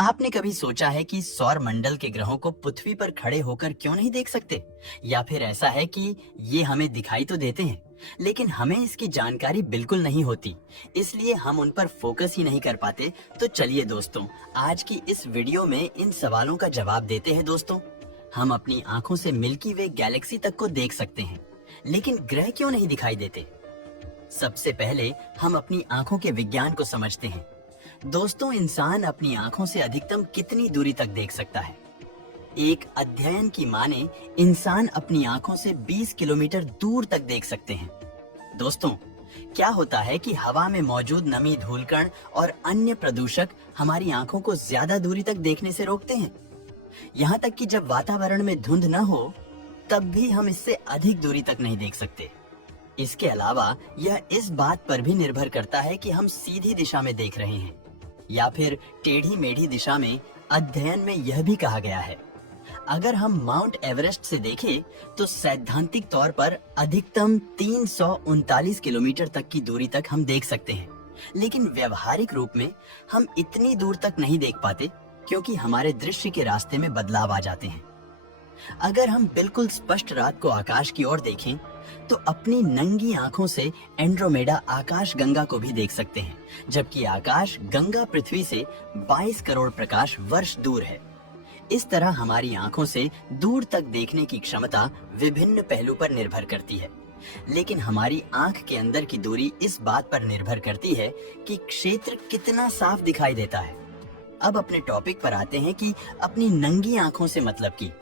आपने कभी सोचा है कि सौर मंडल के ग्रहों को पृथ्वी पर खड़े होकर क्यों नहीं देख सकते? या फिर ऐसा है कि ये हमें दिखाई तो देते हैं, लेकिन हमें इसकी जानकारी बिल्कुल नहीं होती, इसलिए हम उन पर फोकस ही नहीं कर पाते। तो चलिए दोस्तों, आज की इस वीडियो में इन सवालों का जवाब देते हैं। दोस्तों, हम अपनी आंखों से मिल्की वे गैलेक्सी तक को देख सकते हैं, लेकिन ग्रह क्यों नहीं दिखाई देते? सबसे पहले हम अपनी आंखों के विज्ञान को समझते हैं। दोस्तों, इंसान अपनी आंखों से अधिकतम कितनी दूरी तक देख सकता है? एक अध्ययन की माने इंसान अपनी आंखों से 20 किलोमीटर दूर तक देख सकते हैं। दोस्तों, क्या होता है कि हवा में मौजूद नमी, धूलकण और अन्य प्रदूषक हमारी आंखों को ज्यादा दूरी तक देखने से रोकते हैं। यहाँ तक कि जब वातावरण में धुंध न हो, तब भी हम इससे अधिक दूरी तक नहीं देख सकते। इसके अलावा यह इस बात पर भी निर्भर करता है कि हम सीधी दिशा में देख रहे हैं या फिर टेढ़ी मेढ़ी दिशा में। अध्ययन में यह भी कहा गया है, अगर हम माउंट एवरेस्ट से देखें तो सैद्धांतिक तौर पर अधिकतम 339 किलोमीटर तक की दूरी तक हम देख सकते हैं, लेकिन व्यवहारिक रूप में हम इतनी दूर तक नहीं देख पाते क्योंकि हमारे दृश्य के रास्ते में बदलाव आ जाते हैं। अगर हम बिल्कुल स्पष्ट रात को आकाश की ओर देखें तो अपनी नंगी आंखों से एंड्रोमेडा आकाश गंगा को भी देख सकते हैं, जबकि आकाश गंगा पृथ्वी से 22 करोड़ प्रकाश वर्ष दूर है। इस तरह हमारी आंखों से दूर तक देखने की क्षमता विभिन्न पहलू पर निर्भर करती है, लेकिन हमारी आंख के अंदर की दूरी इस बात पर निर्भर करती है कि क्षेत्र कितना साफ दिखाई देता है। अब अपने टॉपिक पर आते हैं कि अपनी नंगी आंखों से मतलब की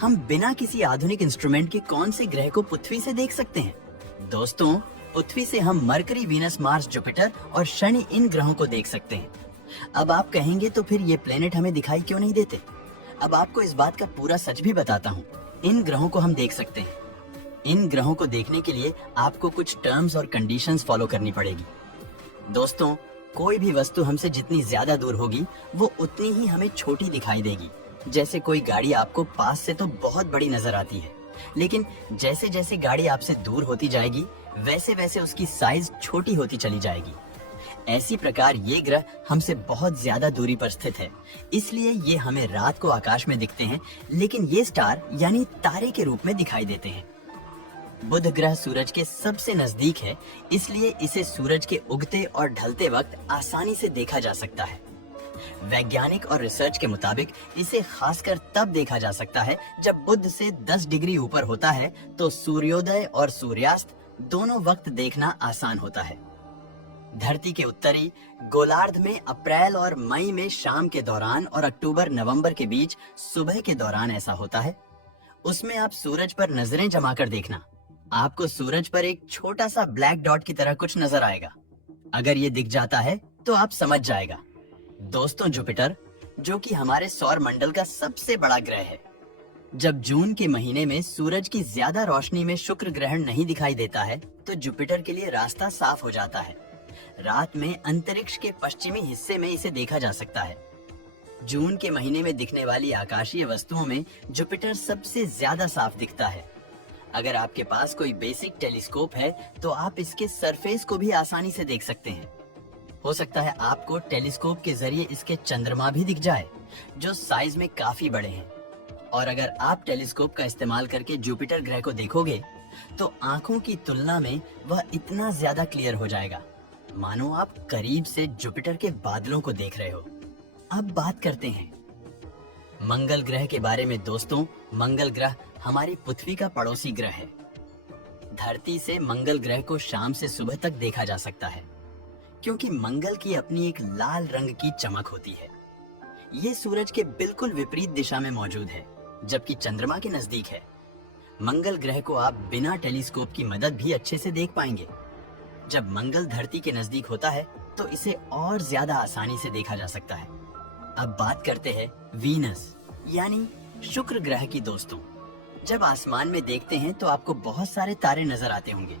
हम बिना किसी आधुनिक इंस्ट्रूमेंट के कौन से ग्रह को पृथ्वी से देख सकते हैं? दोस्तों, पृथ्वी से हम मरकरी, वीनस, मार्स, जुपिटर और शनि, इन ग्रहों को देख सकते हैं। अब आप कहेंगे तो फिर ये प्लेनेट हमें दिखाई क्यों नहीं देते? अब आपको इस बात का पूरा सच भी बताता हूँ। इन ग्रहों को हम देख सकते हैं। इन ग्रहों को देखने के लिए आपको कुछ टर्म्स और कंडीशंस फॉलो करनी पड़ेगी। दोस्तों, कोई भी वस्तु हमसे जितनी ज्यादा दूर होगी वो उतनी ही हमें छोटी दिखाई देगी। जैसे कोई गाड़ी आपको पास से तो बहुत बड़ी नजर आती है, लेकिन जैसे जैसे गाड़ी आपसे दूर होती जाएगी वैसे वैसे उसकी साइज छोटी होती चली जाएगी। ऐसी प्रकार ये ग्रह हमसे बहुत ज्यादा दूरी पर स्थित है, इसलिए ये हमें रात को आकाश में दिखते हैं, लेकिन ये स्टार यानी तारे के रूप में दिखाई देते हैं। बुध ग्रह सूरज के सबसे नजदीक है, इसलिए इसे सूरज के उगते और ढलते वक्त आसानी से देखा जा सकता है। वैज्ञानिक और रिसर्च के मुताबिक इसे खासकर तब देखा जा सकता है जब बुध से 10 डिग्री ऊपर होता है, तो सूर्योदय और सूर्यास्त दोनों वक्त देखना आसान होता है। धरती के उत्तरी गोलार्ध में अप्रैल और मई में शाम के दौरान और अक्टूबर नवंबर के बीच सुबह के दौरान ऐसा होता है। उसमें आप सूरज पर नजरें जमा कर देखना, आपको सूरज पर एक छोटा सा ब्लैक डॉट की तरह कुछ नजर आएगा। अगर ये दिख जाता है तो आप समझ जाएगा। दोस्तों, जुपिटर, जो कि हमारे सौर मंडल का सबसे बड़ा ग्रह है, जब जून के महीने में सूरज की ज्यादा रोशनी में शुक्र ग्रहण नहीं दिखाई देता है तो जुपिटर के लिए रास्ता साफ हो जाता है। रात में अंतरिक्ष के पश्चिमी हिस्से में इसे देखा जा सकता है। जून के महीने में दिखने वाली आकाशीय वस्तुओं में जुपिटर सबसे ज्यादा साफ दिखता है। अगर आपके पास कोई बेसिक टेलीस्कोप है तो आप इसके सरफेस को भी आसानी से देख सकते हैं। हो सकता है आपको टेलीस्कोप के जरिए इसके चंद्रमा भी दिख जाए, जो साइज में काफी बड़े हैं। और अगर आप टेलीस्कोप का इस्तेमाल करके जुपिटर ग्रह को देखोगे तो आंखों की तुलना में वह इतना ज्यादा क्लियर हो जाएगा, मानो आप करीब से जुपिटर के बादलों को देख रहे हो। अब बात करते हैं मंगल ग्रह के बारे में। दोस्तों, मंगल ग्रह हमारी पृथ्वी का पड़ोसी ग्रह है। धरती से मंगल ग्रह को शाम से सुबह तक देखा जा सकता है, क्योंकि मंगल की अपनी एक लाल रंग की चमक होती है। ये सूरज के बिल्कुल विपरीत दिशा में मौजूद है, जबकि चंद्रमा के नजदीक है। मंगल ग्रह को आप बिना टेलीस्कोप की मदद भी अच्छे से देख पाएंगे। जब मंगल धरती के नजदीक होता है तो इसे और ज्यादा आसानी से देखा जा सकता है। अब बात करते हैं वीनस यानी शुक्र ग्रह की। दोस्तों, जब आसमान में देखते हैं तो आपको बहुत सारे तारे नजर आते होंगे,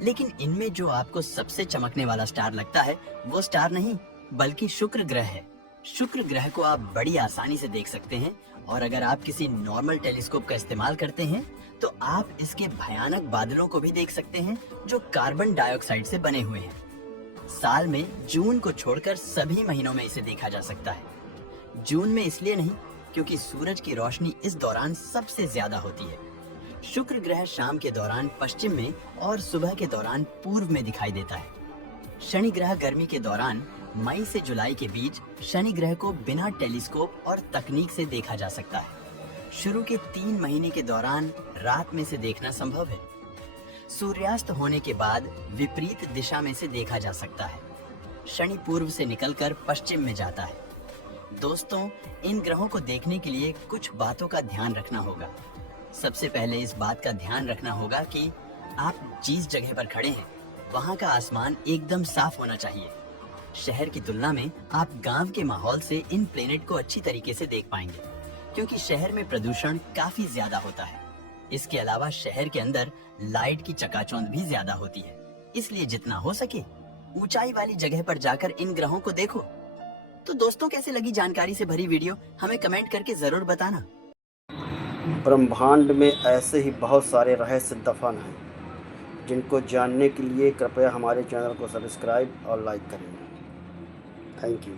लेकिन इनमें जो आपको सबसे चमकने वाला स्टार लगता है वो स्टार नहीं बल्कि शुक्र ग्रह है। शुक्र ग्रह को आप बड़ी आसानी से देख सकते हैं, और अगर आप किसी नॉर्मल टेलीस्कोप का इस्तेमाल करते हैं तो आप इसके भयानक बादलों को भी देख सकते हैं जो कार्बन डाइऑक्साइड से बने हुए हैं। साल में जून को छोड़कर सभी महीनों में इसे देखा जा सकता है। जून में इसलिए नहीं क्योंकि सूरज की रोशनी इस दौरान सबसे ज्यादा होती है। शुक्र ग्रह शाम के दौरान पश्चिम में और सुबह के दौरान पूर्व में दिखाई देता है। शनि ग्रह गर्मी के दौरान मई से जुलाई के बीच शनि ग्रह को बिना टेलीस्कोप और तकनीक से देखा जा सकता है। शुरू के 3 महीने के दौरान रात में से देखना संभव है। सूर्यास्त होने के बाद विपरीत दिशा में से देखा जा सकता है। शनि पूर्व से निकलकर पश्चिम में जाता है। दोस्तों, इन ग्रहों को देखने के लिए कुछ बातों का ध्यान रखना होगा। सबसे पहले इस बात का ध्यान रखना होगा कि आप जिस जगह पर खड़े हैं वहां का आसमान एकदम साफ होना चाहिए। शहर की तुलना में आप गांव के माहौल से इन प्लेनेट को अच्छी तरीके से देख पाएंगे, क्योंकि शहर में प्रदूषण काफी ज्यादा होता है। इसके अलावा शहर के अंदर लाइट की चकाचौंध भी ज्यादा होती है, इसलिए जितना हो सके ऊंचाई वाली जगह पर जाकर इन ग्रहों को देखो। तो दोस्तों, कैसे लगी जानकारी से भरी वीडियो, हमें कमेंट करके जरूर बताना। ब्रह्मांड में ऐसे ही बहुत सारे रहस्य दफन हैं, जिनको जानने के लिए कृपया हमारे चैनल को सब्सक्राइब और लाइक करें। Thank you.